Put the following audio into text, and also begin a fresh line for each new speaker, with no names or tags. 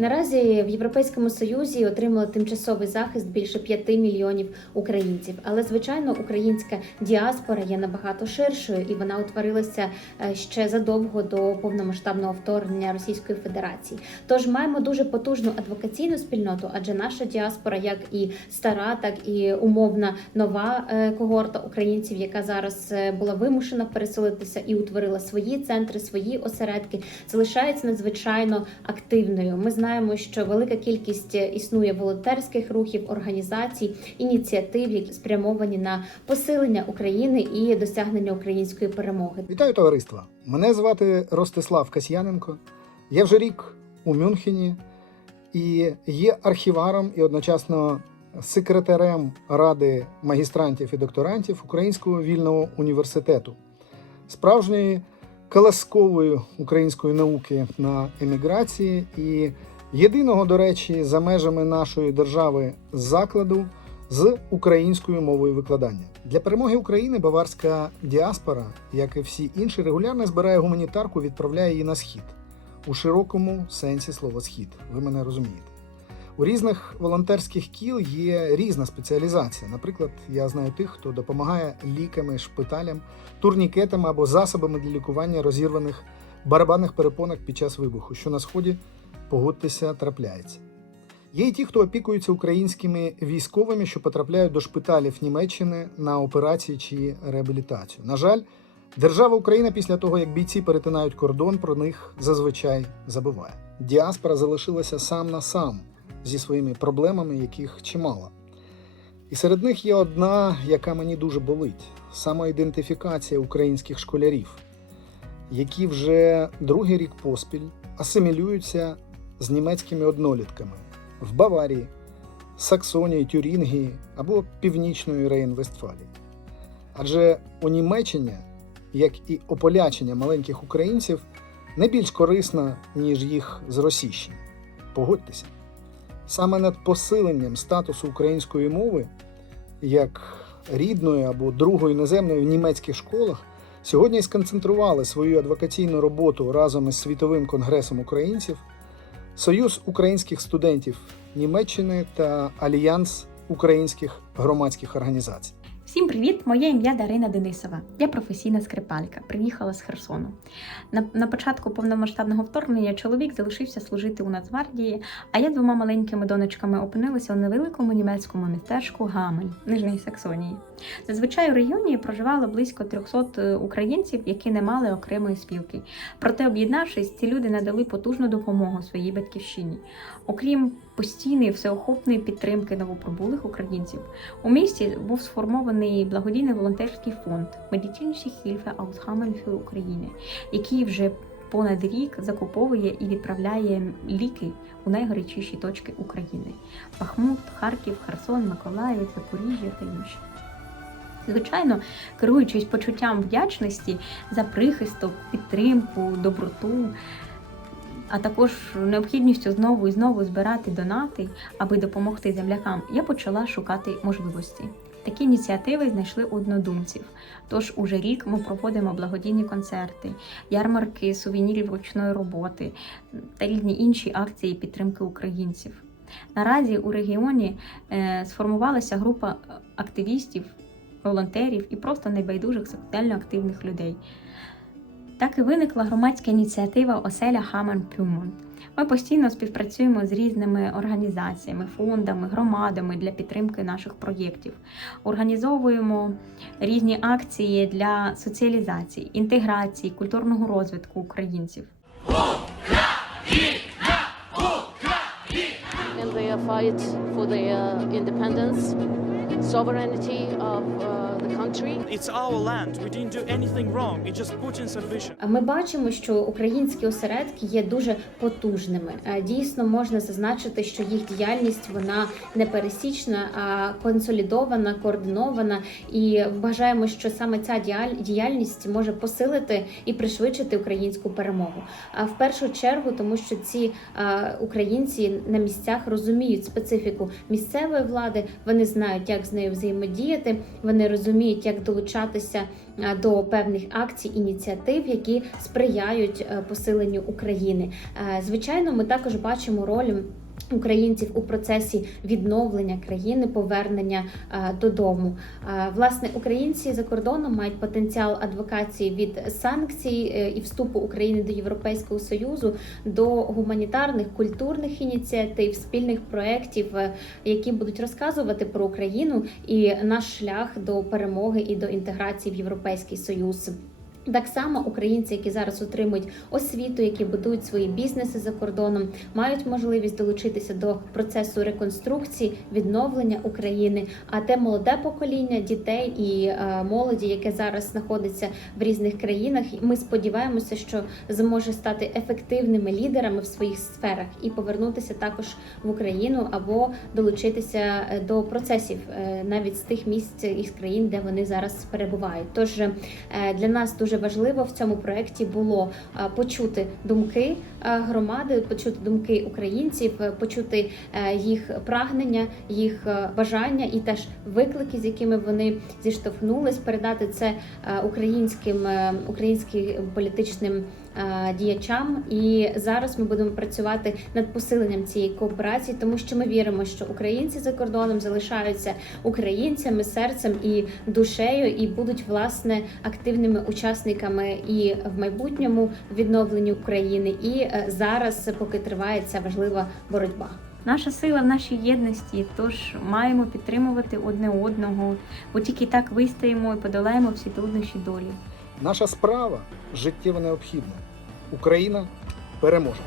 Наразі в Європейському Союзі отримали тимчасовий захист більше 5 мільйонів українців. Але звичайно, українська діаспора є набагато ширшою, і вона утворилася е, ще задовго до повномасштабного вторгнення Російської Федерації. Тож маємо дуже потужну адвокаційну спільноту, адже наша діаспора, як і стара, так і умовна нова е, когорта українців, яка зараз е, була вимушена переселитися і утворила свої центри, свої осередки, залишається надзвичайно активною. Ми знаємо, що велика кількість е, існує волонтерських рухів, організацій, ініціатив, які спрямовані на посилення України і досягнення української перемоги.
Вітаю товариство! Мене звати Ростислав Касьяненко. Я вже рік у Мюнхені і є архіваром і одночасно секретарем Ради магістрантів і докторантів Українського вільного університету, справжньої колоскової української науки на еміграції і єдиного, до речі, за межами нашої держави закладу з українською мовою викладання. Для перемоги України баварська діаспора, як і всі інші, регулярно збирає гуманітарку, відправляє її на схід у широкому сенсі слова схід. Ви мене розумієте. У різних волонтерських кіл є різна спеціалізація. Наприклад, я знаю тих, хто допомагає ліками, шпиталям, турнікетами або засобами для лікування розірваних барабанних перепонок під час вибуху, що на сході, погодьтеся, трапляється. Є й ті, хто опікується українськими військовими, що потрапляють до шпиталів Німеччини на операції чи реабілітацію. На жаль, держава Україна після того, як бійці перетинають кордон, про них зазвичай забуває. Діаспора залишилася сам на сам зі своїми проблемами, яких чимало. І серед них є одна, яка мені дуже болить: самоідентифікація українських школярів, які вже другий рік поспіль асимілюються з німецькими однолітками в Баварії, Саксонії, Тюрінгії або Північної Рейн-Вестфалії. Адже у Німеччині, як і ополячення маленьких українців, не більш корисна, ніж їх зросійщення. Погодьтеся. Саме над посиленням статусу української мови як рідної або другої іноземної в німецьких школах сьогодні сконцентрували свою адвокаційну роботу разом із Світовим конгресом українців, Союз українських студентів Німеччини та Альянс українських громадських організацій.
Всім привіт! Моє ім'я Дарина Денисова. Я професійна скрипалька. Приїхала з Херсону. На, на початку повномасштабного вторгнення чоловік залишився служити у Нацгвардії, а я двома маленькими донечками опинилася у невеликому німецькому містечку Гамель, Нижньої Саксонії. Зазвичай у регіоні проживало близько 300 українців, які не мали окремої спілки. Проте, об'єднавшись, ці люди надали потужну допомогу своїй батьківщині. Окрім постійної всеохопної підтримки новоприбулих українців, у місті був сформований благодійний волонтерський фонд aus Hameln für Ukraine, який вже понад рік закуповує і відправляє ліки у найгарячіші точки України: Бахмут, Харків, Херсон, Миколаїв, Запоріжжя та інші. Звичайно, керуючись почуттям вдячності за прихисток, підтримку, доброту, а також необхідністю знову і знову збирати донати, аби допомогти землякам, я почала шукати можливості. Такі ініціативи знайшли однодумців. Тож уже рік ми проводимо благодійні концерти, ярмарки, сувенірів ручної роботи та різні інші акції підтримки українців. Наразі у регіоні е, сформувалася група активістів, волонтерів і просто небайдужих соціально активних людей. Так і виникла громадська ініціатива Оселя Хаман Пюмон. Ми постійно співпрацюємо з різними організаціями, фондами, громадами для підтримки наших проєктів. Організовуємо різні акції для соціалізації, інтеграції, культурного розвитку українців.
fight for their independence, sovereignty of uh, the country.
It's our land. We didn't do anything wrong. It's just Putin's ambition.
Ми бачимо, що українські осередки є дуже потужними. Е, Дійсно, можна зазначити, що їх діяльність вона не пересічна, а консолідована, координована. І вважаємо, що саме ця діаль- діяльність може посилити і пришвидшити українську перемогу. А в першу чергу, тому що ці е, українці на місцях розуміють специфіку місцевої влади, вони знають, як з нею взаємодіяти, вони розуміють. Розуміють, як долучатися е, до певних акцій, ініціатив, які сприяють е, посиленню України. Е, Звичайно, ми також бачимо роль. Українців у процесі відновлення країни, повернення е, додому. Е, Власне, українці за кордоном мають потенціал адвокації від санкцій е, і вступу України до Європейського союзу, до гуманітарних культурних ініціатив, спільних проєктів, які будуть розказувати про Україну і наш шлях до перемоги і до інтеграції в Європейський Союз. Так само українці, які зараз отримують освіту, які будують свої бізнеси за кордоном, мають можливість долучитися до процесу реконструкції, відновлення України. А те молоде покоління дітей і е, молоді, яке зараз знаходиться в різних країнах, ми сподіваємося, що зможе стати ефективними лідерами в своїх сферах і повернутися також в Україну або долучитися е, до процесів е, навіть з тих місць із країн, де вони зараз перебувають. Тож для нас дуже важливо в цьому проєкті було е, почути думки е, громади, почути думки українців, е, почути їх прагнення, їх бажання і теж виклики, з якими вони зіштовхнулись, передати це українським українським політичним діячам. І зараз ми будемо працювати над посиленням цієї кооперації, тому що ми віримо, що українці за кордоном залишаються українцями, серцем і душею, і будуть власне активними учасниками і в майбутньому відновленні України, і е, зараз, поки триває ця важлива боротьба.
Наша сила в нашій єдності, тож маємо підтримувати одне одного, бо тільки так вистоїмо і подолаємо всі труднощі долі.
Наша справа життєво необхідна. Україна переможе.